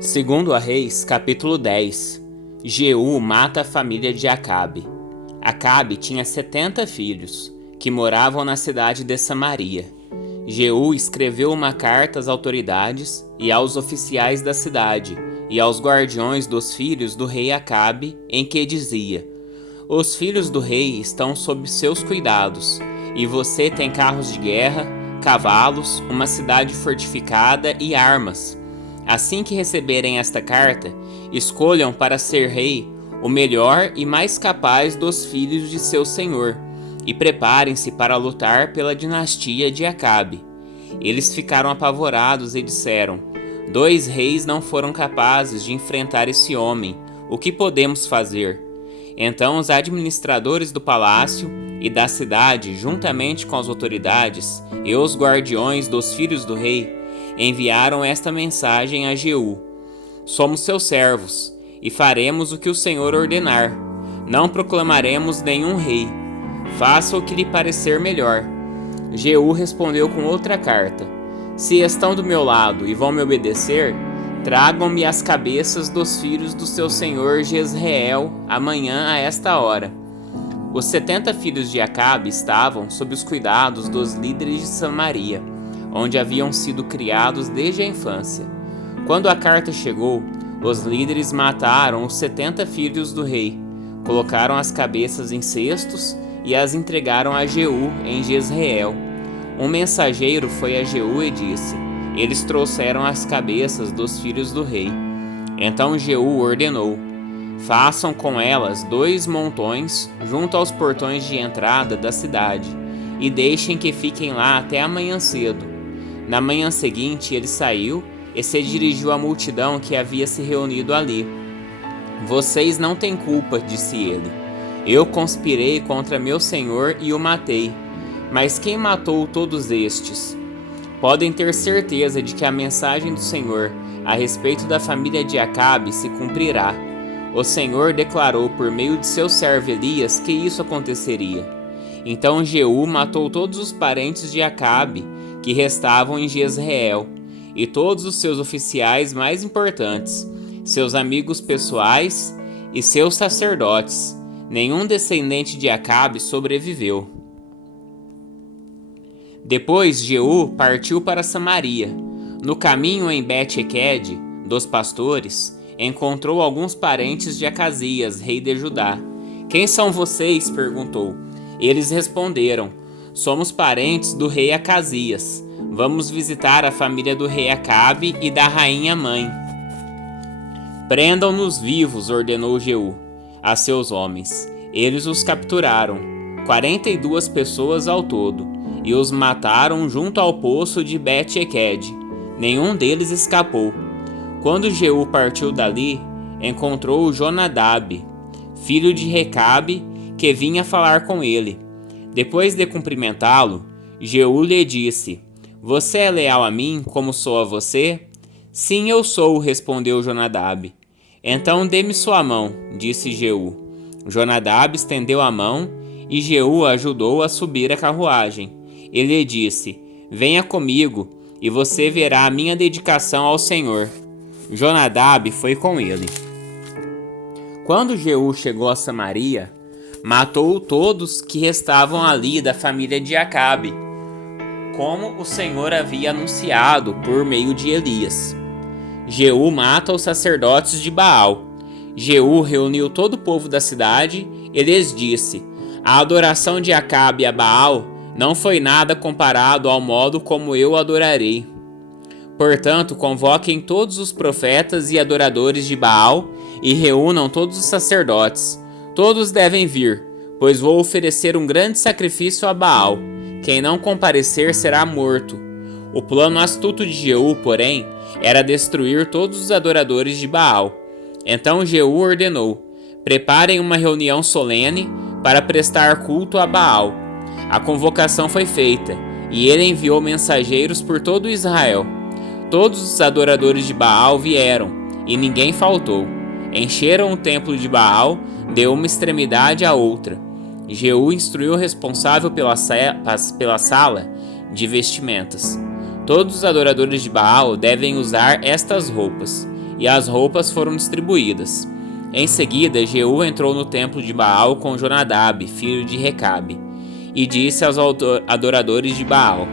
Segundo a Reis, capítulo 10, Jeú mata a família de Acabe. Acabe tinha 70 filhos, que moravam na cidade de Samaria. Jeú escreveu uma carta às autoridades e aos oficiais da cidade e aos guardiões dos filhos do rei Acabe, em que dizia: Os filhos do rei estão sob seus cuidados, e você tem carros de guerra, cavalos, uma cidade fortificada e armas. Assim que receberem esta carta, escolham para ser rei o melhor e mais capaz dos filhos de seu senhor, e preparem-se para lutar pela dinastia de Acabe. Eles ficaram apavorados e disseram: 2 reis não foram capazes de enfrentar esse homem. O que podemos fazer? Então os administradores do palácio e da cidade, juntamente com as autoridades e os guardiões dos filhos do rei, enviaram esta mensagem a Jeú: Somos seus servos, e faremos o que o Senhor ordenar. Não proclamaremos nenhum rei. Faça o que lhe parecer melhor. Jeú respondeu com outra carta: Se estão do meu lado e vão me obedecer, tragam-me as cabeças dos filhos do seu senhor Jezreel amanhã a esta hora. Os 70 filhos de Acabe estavam sob os cuidados dos líderes de Samaria, onde haviam sido criados desde a infância. Quando a carta chegou, os líderes mataram os 70 filhos do rei, colocaram as cabeças em cestos e as entregaram a Jeú em Jezreel. Um mensageiro foi a Jeú e disse: Eles trouxeram as cabeças dos filhos do rei. Então Jeú ordenou: Façam com elas 2 montões junto aos portões de entrada da cidade, e deixem que fiquem lá até amanhã cedo. Na manhã seguinte ele saiu e se dirigiu à multidão que havia se reunido ali. Vocês não têm culpa, disse ele. Eu conspirei contra meu senhor e o matei. Mas quem matou todos estes? Podem ter certeza de que a mensagem do Senhor a respeito da família de Acabe se cumprirá. O Senhor declarou por meio de seu servo Elias que isso aconteceria. Então Jeú matou todos os parentes de Acabe que restavam em Jezreel, e todos os seus oficiais mais importantes, seus amigos pessoais e seus sacerdotes. Nenhum descendente de Acabe sobreviveu. Depois Jeú partiu para Samaria. No caminho em Bet-Eked, dos pastores, encontrou alguns parentes de Acasias, rei de Judá. Quem são vocês? Perguntou. Eles responderam: Somos parentes do rei Acasias. Vamos visitar a família do rei Acabe e da rainha mãe. Prendam-nos vivos, ordenou Jeú a seus homens. Eles os capturaram, 42 pessoas ao todo, e os mataram junto ao poço de Bet-Eked. Nenhum deles escapou. Quando Jeú partiu dali, encontrou Jonadab, filho de Recabe, que vinha falar com ele. Depois de cumprimentá-lo, Jeú lhe disse: Você é leal a mim, como sou a você? Sim, eu sou, respondeu Jonadab. Então dê-me sua mão, disse Jeú. Jonadab estendeu a mão e Jeú ajudou a subir a carruagem. Ele disse: Venha comigo, e você verá a minha dedicação ao Senhor. Jonadab foi com ele. Quando Jeú chegou a Samaria, matou todos que restavam ali da família de Acabe, como o Senhor havia anunciado por meio de Elias. Jeú mata os sacerdotes de Baal. Jeú reuniu todo o povo da cidade e lhes disse: A adoração de Acabe a Baal não foi nada comparado ao modo como eu adorarei. Portanto, convoquem todos os profetas e adoradores de Baal e reúnam todos os sacerdotes. Todos devem vir, pois vou oferecer um grande sacrifício a Baal. Quem não comparecer será morto. O plano astuto de Jeú, porém, era destruir todos os adoradores de Baal. Então Jeú ordenou: Preparem uma reunião solene para prestar culto a Baal. A convocação foi feita, e ele enviou mensageiros por todo Israel. Todos os adoradores de Baal vieram, e ninguém faltou. Encheram o templo de Baal de uma extremidade à outra. Jeú instruiu o responsável pela sala de vestimentas: Todos os adoradores de Baal devem usar estas roupas. e as roupas foram distribuídas. Em seguida, Jeú entrou no templo de Baal com Jonadab, filho de Recabe, e disse aos adoradores de Baal: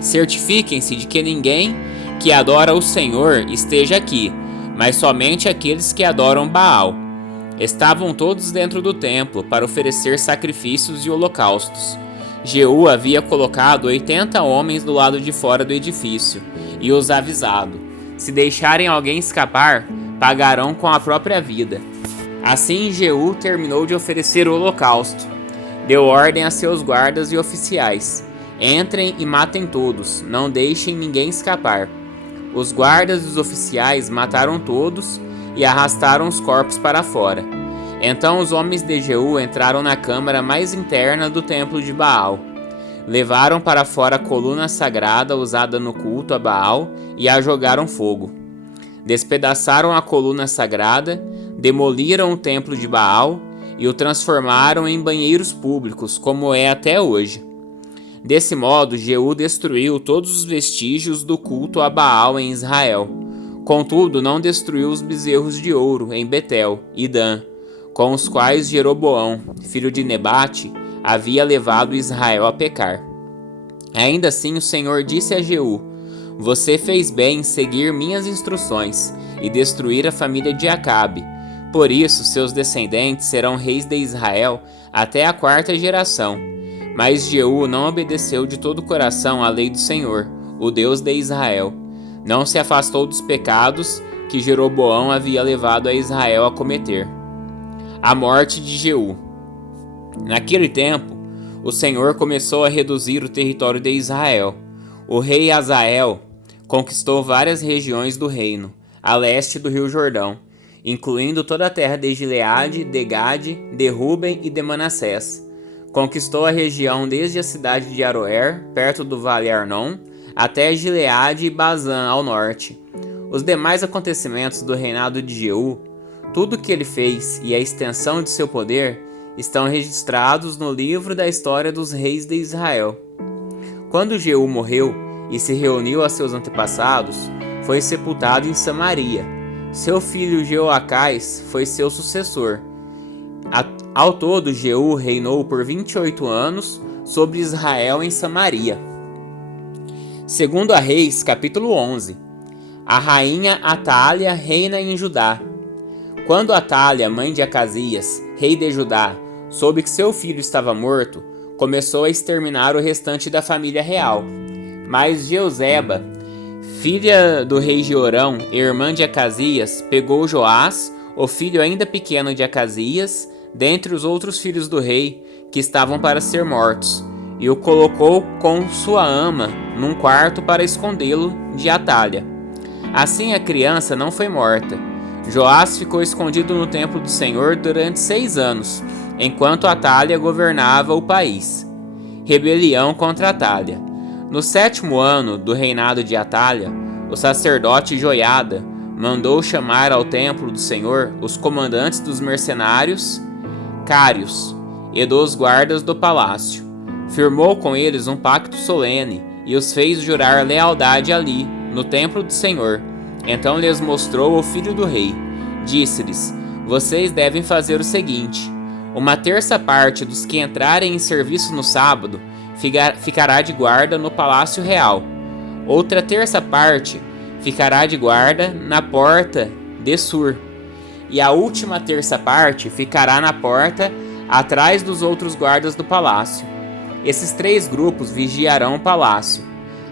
certifiquem-se de que ninguém que adora o Senhor esteja aqui, mas somente aqueles que adoram Baal. Estavam todos dentro do templo para oferecer sacrifícios e holocaustos. Jeú havia colocado 80 homens do lado de fora do edifício e os avisado: se deixarem alguém escapar, pagarão com a própria vida. Assim Jeú terminou de oferecer o holocausto. Deu ordem a seus guardas e oficiais: entrem e matem todos, não deixem ninguém escapar. Os guardas e os oficiais mataram todos e arrastaram os corpos para fora. Então os homens de Jeú entraram na câmara mais interna do templo de Baal. Levaram para fora a coluna sagrada usada no culto a Baal e a jogaram fogo. Despedaçaram a coluna sagrada, demoliram o templo de Baal e o transformaram em banheiros públicos, como é até hoje. Desse modo, Jeú destruiu todos os vestígios do culto a Baal em Israel. Contudo, não destruiu os bezerros de ouro em Betel e Dan, com os quais Jeroboão, filho de Nebate, havia levado Israel a pecar. Ainda assim, o Senhor disse a Jeú: você fez bem em seguir minhas instruções e destruir a família de Acabe. Por isso, seus descendentes serão reis de Israel até a 4ª geração. Mas Jeú não obedeceu de todo o coração à lei do Senhor, o Deus de Israel. Não se afastou dos pecados que Jeroboão havia levado a Israel a cometer. A morte de Jeú. Naquele tempo, o Senhor começou a reduzir o território de Israel. O rei Hazael conquistou várias regiões do reino, a leste do rio Jordão, incluindo toda a terra de Gileade, de Gade, de Ruben e de Manassés. Conquistou a região desde a cidade de Aroer, perto do vale Arnon, até Gileade e Bazã, ao norte. Os demais acontecimentos do reinado de Jeú, tudo o que ele fez e a extensão de seu poder, estão registrados no livro da história dos reis de Israel. Quando Jeú morreu e se reuniu a seus antepassados, foi sepultado em Samaria. Seu filho Jeoacás foi seu sucessor. Ao todo, Jeú reinou por 28 anos sobre Israel em Samaria. Segundo a Reis, capítulo 11. A rainha Atália reina em Judá. Quando Atália, mãe de Acasias, rei de Judá, soube que seu filho estava morto, começou a exterminar o restante da família real. Mas Jeuzeba, filha do rei Jeorão e irmã de Acasias, pegou Joás, o filho ainda pequeno de Acasias, dentre os outros filhos do rei que estavam para ser mortos, e o colocou com sua ama num quarto para escondê-lo de Atália. Assim a criança não foi morta. Joás ficou escondido no templo do Senhor durante 6 anos, enquanto Atália governava o país. Rebelião contra Atália. No 7º ano do reinado de Atália, o sacerdote Joiada mandou chamar ao templo do Senhor os comandantes dos mercenários, cários, e dos guardas do palácio. Firmou com eles um pacto solene e os fez jurar lealdade ali, no templo do Senhor. Então lhes mostrou o filho do rei. Disse-lhes: vocês devem fazer o seguinte: 1/3 parte dos que entrarem em serviço no sábado ficará de guarda no palácio real. Outra 1/3 parte ficará de guarda na porta de Sur. E a última 1/3 parte ficará na porta atrás dos outros guardas do palácio. Esses 3 grupos vigiarão o palácio.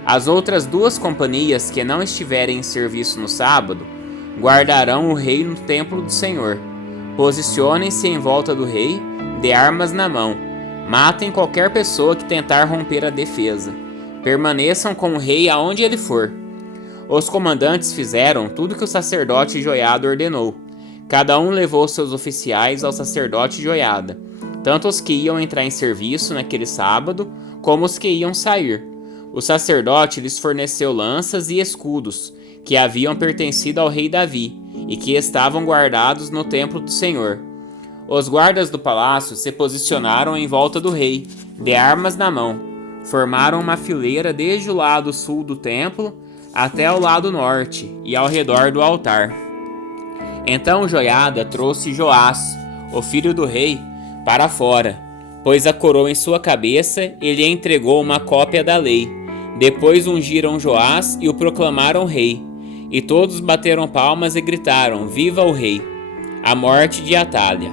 As outras 2 companhias que não estiverem em serviço no sábado guardarão o rei no templo do Senhor. Posicionem-se em volta do rei, de armas na mão. Matem qualquer pessoa que tentar romper a defesa. Permaneçam com o rei aonde ele for. Os comandantes fizeram tudo que o sacerdote Joiada ordenou. Cada um levou seus oficiais ao sacerdote Joiada, tanto os que iam entrar em serviço naquele sábado, como os que iam sair. O sacerdote lhes forneceu lanças e escudos, que haviam pertencido ao rei Davi, e que estavam guardados no templo do Senhor. Os guardas do palácio se posicionaram em volta do rei, de armas na mão. Formaram uma fileira desde o lado sul do templo até o lado norte e ao redor do altar. Então Joiada trouxe Joás, o filho do rei, para fora, pôs a coroa em sua cabeça e lhe entregou uma cópia da lei. Depois ungiram Joás e o proclamaram rei. E todos bateram palmas e gritaram: Viva o rei! A morte de Atália.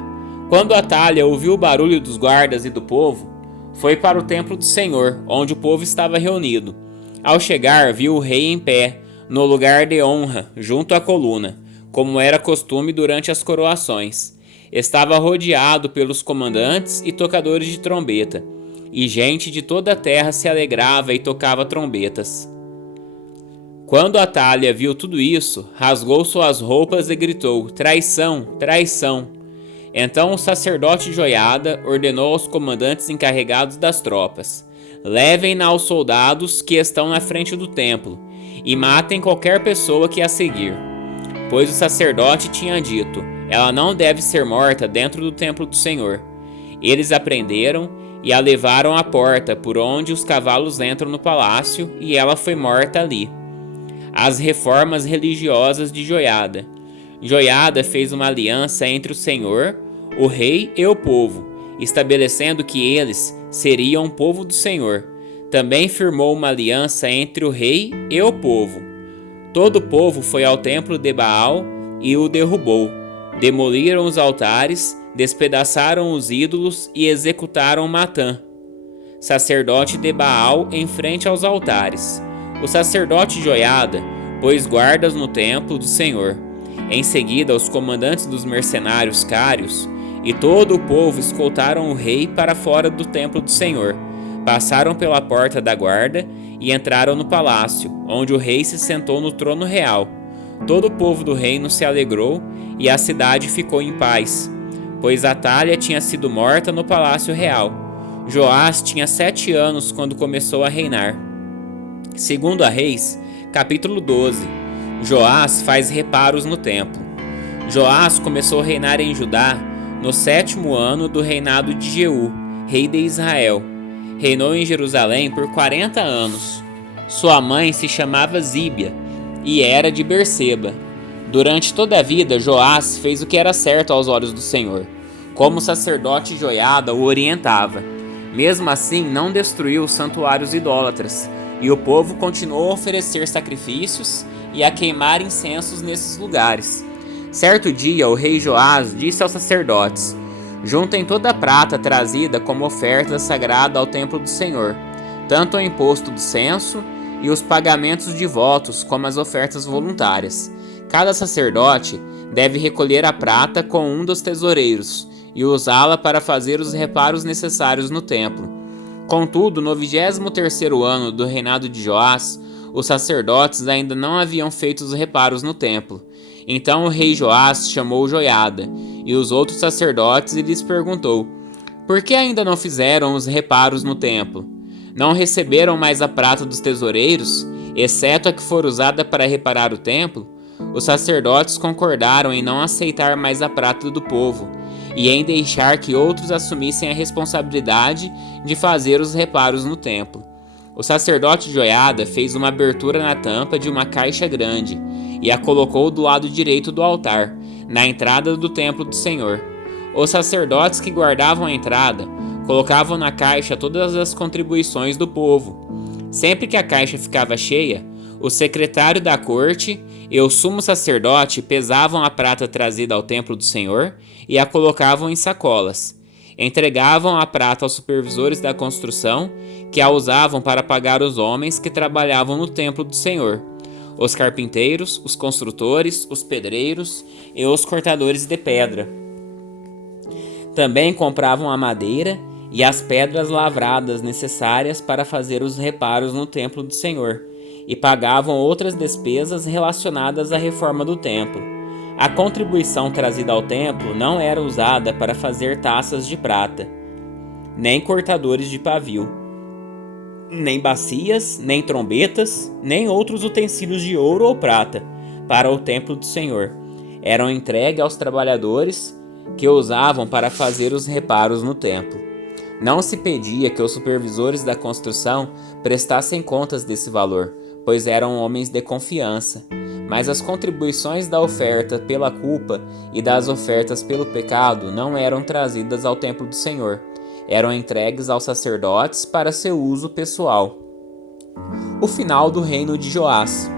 Quando Atália ouviu o barulho dos guardas e do povo, foi para o templo do Senhor, onde o povo estava reunido. Ao chegar, viu o rei em pé, no lugar de honra, junto à coluna, como era costume durante as coroações. Estava rodeado pelos comandantes e tocadores de trombeta, e gente de toda a terra se alegrava e tocava trombetas. Quando Atália viu tudo isso, rasgou suas roupas e gritou: Traição! Traição! Então o sacerdote Joiada ordenou aos comandantes encarregados das tropas: Levem-na aos soldados que estão na frente do templo e matem qualquer pessoa que a seguir. Pois o sacerdote tinha dito: Ela não deve ser morta dentro do templo do Senhor. Eles a prenderam e a levaram à porta por onde os cavalos entram no palácio, e ela foi morta ali. As reformas religiosas de Joiada. Joiada fez uma aliança entre o Senhor, o rei e o povo, estabelecendo que eles seriam o povo do Senhor. Também firmou uma aliança entre o rei e o povo. Todo o povo foi ao templo de Baal e o derrubou. Demoliram os altares, despedaçaram os ídolos e executaram Matã, sacerdote de Baal, em frente aos altares. O sacerdote Joiada pôs guardas no templo do Senhor. Em seguida, os comandantes dos mercenários cários e todo o povo escoltaram o rei para fora do templo do Senhor. Passaram pela porta da guarda e entraram no palácio, onde o rei se sentou no trono real. Todo o povo do reino se alegrou e a cidade ficou em paz, pois Atália tinha sido morta no palácio real. Joás tinha 7 anos quando começou a reinar. Segundo a Reis, capítulo 12. Joás faz reparos no templo. Joás começou a reinar em Judá no 7º ano do reinado de Jeú, rei de Israel. Reinou em Jerusalém por 40 anos. Sua mãe se chamava Zíbia e era de Berseba. Durante toda a vida, Joás fez o que era certo aos olhos do Senhor, como o sacerdote Joiada o orientava. Mesmo assim, não destruiu os santuários idólatras, e o povo continuou a oferecer sacrifícios e a queimar incensos nesses lugares. Certo dia, o rei Joás disse aos sacerdotes: Juntem toda a prata trazida como oferta sagrada ao templo do Senhor, tanto o imposto do censo e os pagamentos de votos como as ofertas voluntárias. Cada sacerdote deve recolher a prata com um dos tesoureiros e usá-la para fazer os reparos necessários no templo. Contudo, no 23º ano do reinado de Joás, os sacerdotes ainda não haviam feito os reparos no templo. Então o rei Joás chamou Joiada e os outros sacerdotes e lhes perguntou: Por que ainda não fizeram os reparos no templo? Não receberam mais a prata dos tesoureiros, exceto a que for usada para reparar o templo? Os sacerdotes concordaram em não aceitar mais a prata do povo e em deixar que outros assumissem a responsabilidade de fazer os reparos no templo. O sacerdote Joiada fez uma abertura na tampa de uma caixa grande e a colocou do lado direito do altar, na entrada do templo do Senhor. Os sacerdotes que guardavam a entrada colocavam na caixa todas as contribuições do povo. Sempre que a caixa ficava cheia, o secretário da corte e o sumo sacerdote pesavam a prata trazida ao templo do Senhor e a colocavam em sacolas. Entregavam a prata aos supervisores da construção, que a usavam para pagar os homens que trabalhavam no templo do Senhor: os carpinteiros, os construtores, os pedreiros e os cortadores de pedra. Também compravam a madeira e as pedras lavradas necessárias para fazer os reparos no templo do Senhor, e pagavam outras despesas relacionadas à reforma do templo. A contribuição trazida ao templo não era usada para fazer taças de prata, nem cortadores de pavio, nem bacias, nem trombetas, nem outros utensílios de ouro ou prata para o templo do Senhor. Eram entregues aos trabalhadores que usavam para fazer os reparos no templo. Não se pedia que os supervisores da construção prestassem contas desse valor, pois eram homens de confiança, Mas as contribuições da oferta pela culpa e das ofertas pelo pecado não eram trazidas ao templo do Senhor. Eram entregues aos sacerdotes para seu uso pessoal. O final do reino de Joás.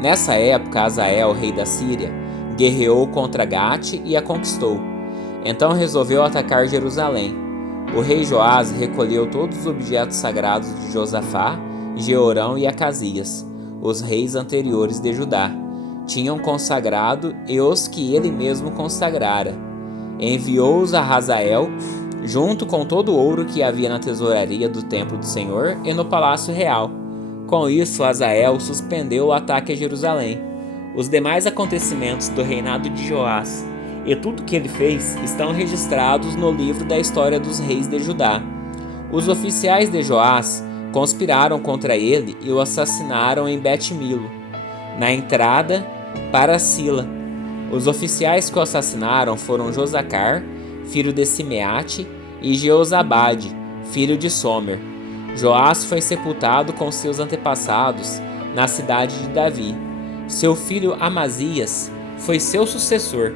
Nessa época, Hazael, rei da Síria, guerreou contra Gate e a conquistou. Então resolveu atacar Jerusalém. O rei Joás recolheu todos os objetos sagrados de Josafá, Jeorão e Acasias, os reis anteriores de Judá. Tinham consagrado e os que ele mesmo consagrara. Enviou-os a Hazael, junto com todo o ouro que havia na tesouraria do templo do Senhor e no palácio real. Com isso, Hazael suspendeu o ataque a Jerusalém. Os demais acontecimentos do reinado de Joás e tudo que ele fez estão registrados no livro da história dos reis de Judá. Os oficiais de Joás conspiraram contra ele e o assassinaram em Bet-Milo, na entrada para Sila. Os oficiais que o assassinaram foram Josacar, filho de Simeate, e Jeozabade, filho de Somer. Joás foi sepultado com seus antepassados na cidade de Davi. Seu filho Amazias foi seu sucessor.